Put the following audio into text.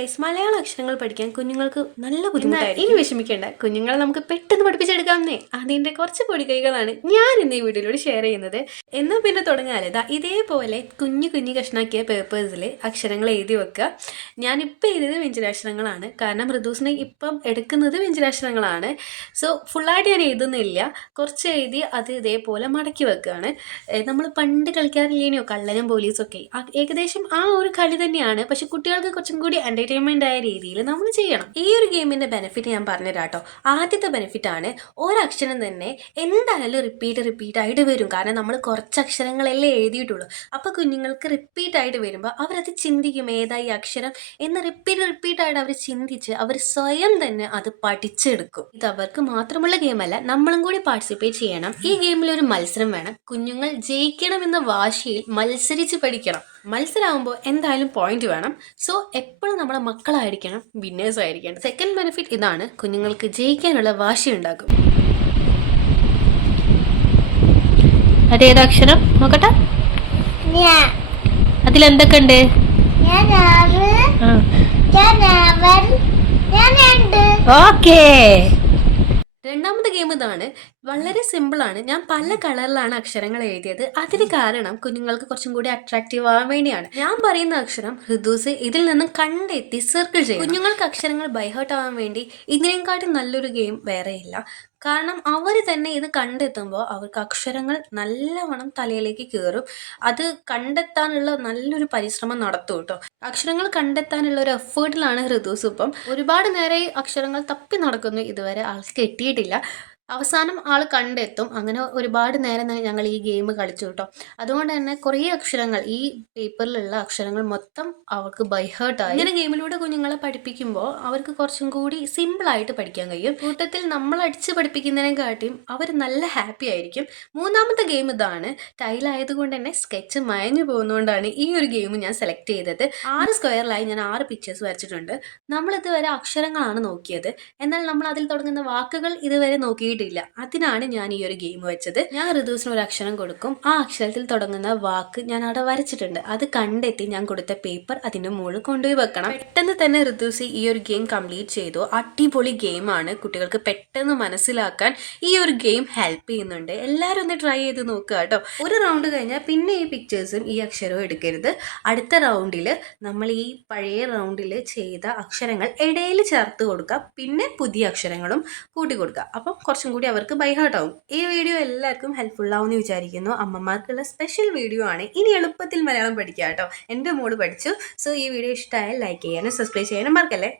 Guys മലയാള അക്ഷരങ്ങൾ പഠിക്കാൻ കുഞ്ഞുങ്ങൾക്ക് നല്ല ബുദ്ധിമുട്ടായിരിക്കും. ഇനി വിഷമിക്കേണ്ട. കുഞ്ഞുങ്ങളെ നമുക്ക് പെട്ടെന്ന് പഠിപ്പിച്ചെടുക്കാമെന്നേ. അതിന്റെ കുറച്ച് പൊടികൈകളാണ് ഞാൻ ഇന്ന് ഈ വീഡിയോയിലൂടെ ഷെയർ ചെയ്യുന്നത്. എന്നാൽ പിന്നെ തുടങ്ങാല്ലേ ദാ ഇതേപോലെ കുഞ്ഞു കുഞ്ഞു കഷ്ണാക്കിയ പേപ്പേഴ്സിൽ അക്ഷരങ്ങൾ എഴുതി വെക്കുക. ഞാൻ ഞാനിപ്പോൾ എഴുതിയത് വ്യഞ്ജനാക്ഷരങ്ങളാണ്. കാരണം മൃദൂസിനെ ഇപ്പം എടുക്കുന്നത് വ്യഞ്ജനാക്ഷരങ്ങളാണ്. സോ ഫുള്ളായിട്ട് ഞാൻ എഴുതുന്നില്ല. കുറച്ച് എഴുതി അത് ഇതേപോലെ മടക്കി വെക്കുകയാണ്. നമ്മൾ പണ്ട് കളിക്കാറില്ലേനോ? കള്ളനും പോലീസൊക്കെ ഏകദേശം ആ ഒരു കളി തന്നെയാണ്. പക്ഷെ കുട്ടികൾക്ക് കുറച്ചും കൂടി എന്റർടൈൻമെന്റ് ആയ രീതിയിൽ നമ്മൾ ചെയ്യണം. ഈ ഒരു ഗെയിമിന്റെ ബെനിഫിറ്റ് ഞാൻ പറഞ്ഞുതരാട്ടോ. ആദ്യത്തെ ബെനിഫിറ്റ് ആണ് ഒരക്ഷരം തന്നെ എന്തായാലും റിപ്പീറ്റ് റിപ്പീറ്റ് ആയിട്ട് വരും. കാരണം നമ്മൾ കുറച്ച് അക്ഷരങ്ങളല്ലേ എഴുതിയിട്ടുള്ളൂ. അപ്പോൾ കുഞ്ഞുങ്ങൾക്ക് റിപ്പീറ്റ് ആയിട്ട് വരുമ്പോൾ അവരത് ചിന്തിക്കും. ഏതായി അക്ഷരം? എന്ന് റിപ്പീറ്റ് റിപ്പീറ്റ് ആയിട്ട് അവർ ചിന്തിച്ച് അവർ സ്വയം തന്നെ അത് പഠിച്ചെടുക്കും. ഇത് അവർക്ക് മാത്രമുള്ള ഗെയിമല്ല നമ്മളും കൂടി പാർട്ടിസിപ്പേറ്റ് ചെയ്യണം. ഈ ഗെയിമിൽ ഒരു മത്സരം വേണം. കുഞ്ഞുങ്ങൾ ജയിക്കണമെന്ന വാശിയിൽ മത്സരിച്ച് പഠിക്കണം. മത്സരമാകുമ്പോൾ എന്തായാലും പോയിന്റ് വേണം. സോ എപ്പോഴും നമ്മുടെ മക്കളായിരിക്കണം വിന്നേഴ്സ് ആയിരിക്കണം. സെക്കൻഡ് ബെനിഫിറ്റ് ഇതാണ് കുഞ്ഞുങ്ങൾക്ക് ജയിക്കാനുള്ള വാശി ഉണ്ടാക്കും. അതേതാക്ഷരം നോക്കട്ടെ. അതിലെന്തൊക്കെ ഉണ്ട് ഓക്കേ. രണ്ടാമത്തെ ഗെയിം ഇതാണ് വളരെ സിമ്പിളാണ്. ഞാൻ പല കളറിലാണ് അക്ഷരങ്ങൾ എഴുതിയത്. അതിന് കാരണം കുഞ്ഞുങ്ങൾക്ക് കുറച്ചും കൂടി അട്രാക്റ്റീവ് ആവാൻ വേണ്ടിയാണ്. ഞാൻ പറയുന്ന അക്ഷരം ഹൃദൂസ് ഇതിൽ നിന്നും കണ്ടെത്തി സർക്കിൾ ചെയ്യും കുഞ്ഞുങ്ങൾക്ക് അക്ഷരങ്ങൾ ബൈഹേർട്ട് ആവാൻ വേണ്ടി ഇതിനെക്കാട്ടും നല്ലൊരു ഗെയിം വേറെയില്ല കാരണം അവർ തന്നെ ഇത് കണ്ടെത്തുമ്പോൾ അവർക്ക് അക്ഷരങ്ങൾ നല്ലവണ്ണം തലയിലേക്ക് കയറും അത് കണ്ടെത്താനുള്ള നല്ലൊരു പരിശ്രമം നടത്തും കേട്ടോ. അക്ഷരങ്ങൾ കണ്ടെത്താനുള്ള ഒരു എഫേർട്ടിലാണ് ഹൃദൂസ് ഇപ്പം. ഒരുപാട് നേരെ അക്ഷരങ്ങൾ തപ്പി നടക്കുന്നു. ഇതുവരെ ആൾക്ക് എത്തിയിട്ടില്ല അവസാനം ആൾ കണ്ടെത്തും. അങ്ങനെ ഒരുപാട് നേരം തന്നെ ഞങ്ങൾ ഈ ഗെയിം കളിച്ചു കേട്ടോ. അതുകൊണ്ട് തന്നെ കുറേ അക്ഷരങ്ങൾ ഈ പേപ്പറിലുള്ള അക്ഷരങ്ങൾ മൊത്തം അവർക്ക് ബൈഹേർട്ടായി ഇങ്ങനെ ഗെയിമിലൂടെ കുഞ്ഞുങ്ങളെ പഠിപ്പിക്കുമ്പോൾ അവർക്ക് കുറച്ചും കൂടി സിമ്പിളായിട്ട് പഠിക്കാൻ കഴിയും. കൂട്ടത്തിൽ നമ്മൾ അടിച്ച് പഠിപ്പിക്കുന്നതിനെക്കാട്ടിയും അവർ നല്ല ഹാപ്പി ആയിരിക്കും. മൂന്നാമത്തെ ഗെയിം ഇതാണ്. ടൈലായതുകൊണ്ട് തന്നെ സ്കെച്ച് മയഞ്ഞു പോകുന്നതുകൊണ്ടാണ് ഈ ഒരു ഗെയിം ഞാൻ സെലക്ട് ചെയ്തത്. ആറ് സ്ക്വയറിലായി ഞാൻ ആറ് പിക്ചേഴ്സ് വരച്ചിട്ടുണ്ട്. നമ്മൾ ഇതുവരെ അക്ഷരങ്ങളാണ് നോക്കിയത്. എന്നാൽ നമ്മൾ അതിൽ തുടങ്ങുന്ന വാക്കുകൾ ഇതുവരെ നോക്കിയിട്ടില്ല അതിനാണ് ഞാൻ ഈ ഒരു ഗെയിം വെച്ചത്. ഞാൻ ഋതുവിന് ഒരു അക്ഷരം കൊടുക്കും. ആ അക്ഷരത്തിൽ തുടങ്ങുന്ന വാക്ക് ഞാൻ അവിടെ വരച്ചിട്ടുണ്ട്. അത് കണ്ടെത്തി ഞാൻ കൊടുത്ത പേപ്പർ അതിന്റെ മുകളിൽ കൊണ്ടുപോയി വെക്കണം. പെട്ടെന്ന് തന്നെ ഋതുസി ഈ ഒരു ഗെയിം കംപ്ലീറ്റ് ചെയ്തു. അടിപൊളി ഗെയിമാണ് കുട്ടികൾക്ക് പെട്ടെന്ന് മനസ്സിലാക്കാൻ ഈ ഒരു ഗെയിം ഹെൽപ്പ് ചെയ്യുന്നുണ്ട്. എല്ലാവരും ഒന്ന് ട്രൈ ചെയ്ത് നോക്കുക കേട്ടോ. ഒരു റൗണ്ട് കഴിഞ്ഞാൽ പിന്നെ ഈ പിക്ചേഴ്സും ഈ അക്ഷരവും എടുക്കരുത്. അടുത്ത റൗണ്ടിൽ നമ്മൾ ഈ പഴയ റൗണ്ടിൽ ചെയ്ത അക്ഷരങ്ങൾ ഇടയിൽ ചേർത്ത് കൊടുക്കുക പിന്നെ പുതിയ അക്ഷരങ്ങളും കൂട്ടി കൊടുക്കുക അപ്പം കുറച്ചും കൂടി അവർക്ക് ബൈഹാർട്ട് ആവും. ഈ വീഡിയോ എല്ലാവർക്കും ഹെൽപ്ഫുൾ ആവുമെന്ന് വിചാരിക്കുന്നു. അമ്മമാർക്കുള്ള സ്പെഷ്യൽ വീഡിയോ ആണ് ഇനി എളുപ്പത്തിൽ മലയാളം പഠിക്കുക കേട്ടോ എന്റെ മോൾ പഠിച്ചു. സോ ഈ വീഡിയോ ഇഷ്ടമായാൽ ലൈക്ക് ചെയ്യാനും സബ്സ്ക്രൈബ് ചെയ്യാനും മറക്കല്ലേ?